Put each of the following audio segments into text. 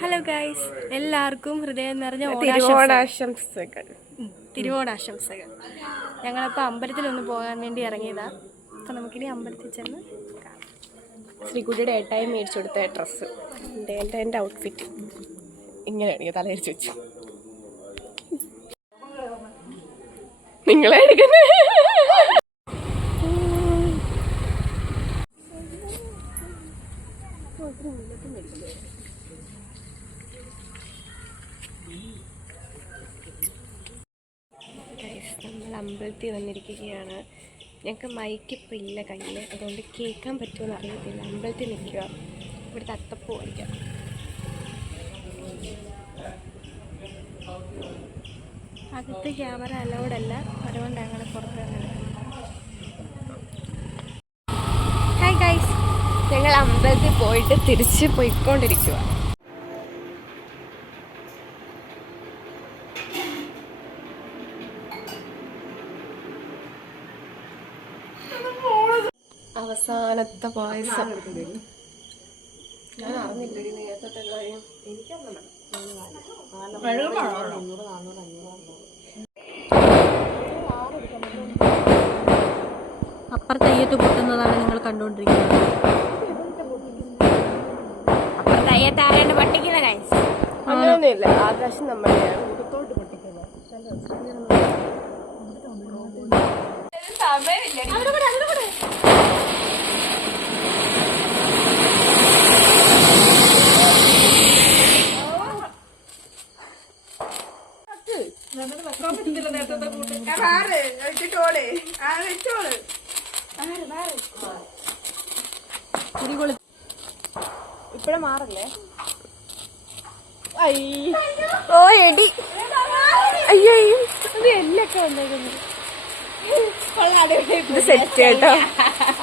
Hello guys എല്ലാവർക്കും ഹൃദയം നിറഞ്ഞ തിരുവോണാശംസകൾ. തിരുവോണാശംസകൾ. ഞങ്ങളിപ്പോൾ അമ്പലത്തിലൊന്ന് പോകാൻ വേണ്ടി ഇറങ്ങിയതാ. അപ്പം നമുക്കിനി അമ്പലത്തിൽ ചെന്ന് ശ്രീകുട്ടിയുടെ ഏട്ടായി മേടിച്ചു കൊടുത്ത ഡ്രസ്സ്. എന്റെ എന്റെ ഔട്ട്ഫിറ്റ് ഇങ്ങനെയാണ് തലയിരിച്ച് വെച്ചു. നിങ്ങളെ എടുക്കുന്നത് നമ്മൾ അമ്പലത്തിൽ വന്നിരിക്കുകയാണ്. ഞങ്ങൾക്ക് മൈക്ക് ഇപ്പം ഇല്ല കയ്യിൽ അതുകൊണ്ട് കേൾക്കാൻ പറ്റുമെന്ന് അറിയത്തില്ല. അമ്പലത്തിൽ നിൽക്കുക. ഇവിടുത്തെ അത്തപ്പൂ കഴിക്കാം അകത്ത് ക്യാമറ അലൗഡ് അല്ല. അതുകൊണ്ട് ഞങ്ങൾ പുറത്ത് ഹായ് ഗൈസ് ഞങ്ങൾ അമ്പലത്തിൽ പോയിട്ട് തിരിച്ച് പോയിക്കൊണ്ടിരിക്കുക അവസാനത്തെ പായസം. ഞാൻ അറിഞ്ഞില്ല നേരത്തെ കാര്യം അപ്പുറത്ത് അയ്യത്ത് പൊട്ടുന്നതാണ് നിങ്ങൾ കണ്ടുകൊണ്ടിരിക്കുന്നത്. അപ്പുറത്ത് അയ്യത്ത് ആരാണ്ട് ഗൈസ് അങ്ങനെയൊന്നുമില്ല. ആകാശം നമ്മുടെയാണ് ഇപ്പഴേ മാറല്ലേ? ഓ എടി. അയ്യോ. ഇത് എല്ലൊക്കെ വന്നേക്കുന്നു. ഇത് സെറ്റ് കേട്ടോ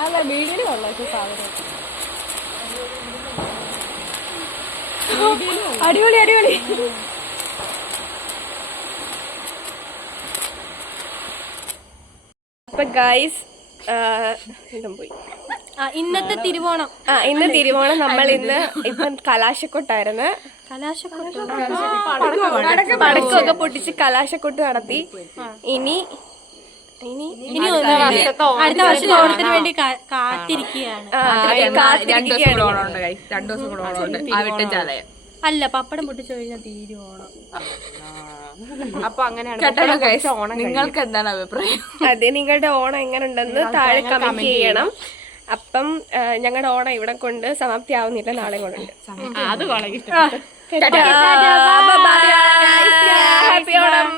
അല്ല വീടിന് കൊള്ളാം സാധനം. അടിപൊളി. അടിപൊളി. അപ്പൊ ഗൈസ് പോയി. ഇന്നത്തെ തിരുവോണം. ആ ഇന്ന് തിരുവോണം നമ്മൾ ഇന്ന് ഇപ്പം കലാശക്കൊട്ടായിരുന്നു. കലാശക്കൊട്ട് പടക്കമൊക്കെ പൊട്ടിച്ച് കലാശക്കൊട്ട് നടത്തി. ഇനി ഇനി ഇനി ഒന്ന് അടുത്ത വർഷം ഓണത്തിന് വേണ്ടി കാത്തിരിക്കുകയാണ്. കാത്തിരിക്കുകയാണ്. രണ്ടു ദിവസം കൂടെ ഓണമുണ്ട് ആ വിട്ടും ചതയം അല്ല പപ്പടം പൊട്ടിച്ചു കഴിഞ്ഞാൽ തീരു ഓണം. അപ്പൊ അങ്ങനെയാണ് നിങ്ങൾക്ക് എന്താണ് അഭിപ്രായം? അതെ നിങ്ങളുടെ ഓണം എങ്ങനെ ഉണ്ടെന്ന് താഴെ കമന്റ് ചെയ്യണം. അപ്പം ഞങ്ങളുടെ ഓണം ഇവിടെ കൊണ്ട് സമാപ്തി ആവുന്നില്ല നാളെ കൊണ്ടുണ്ട് അത് വളരെ ഹാപ്പി ഓണം.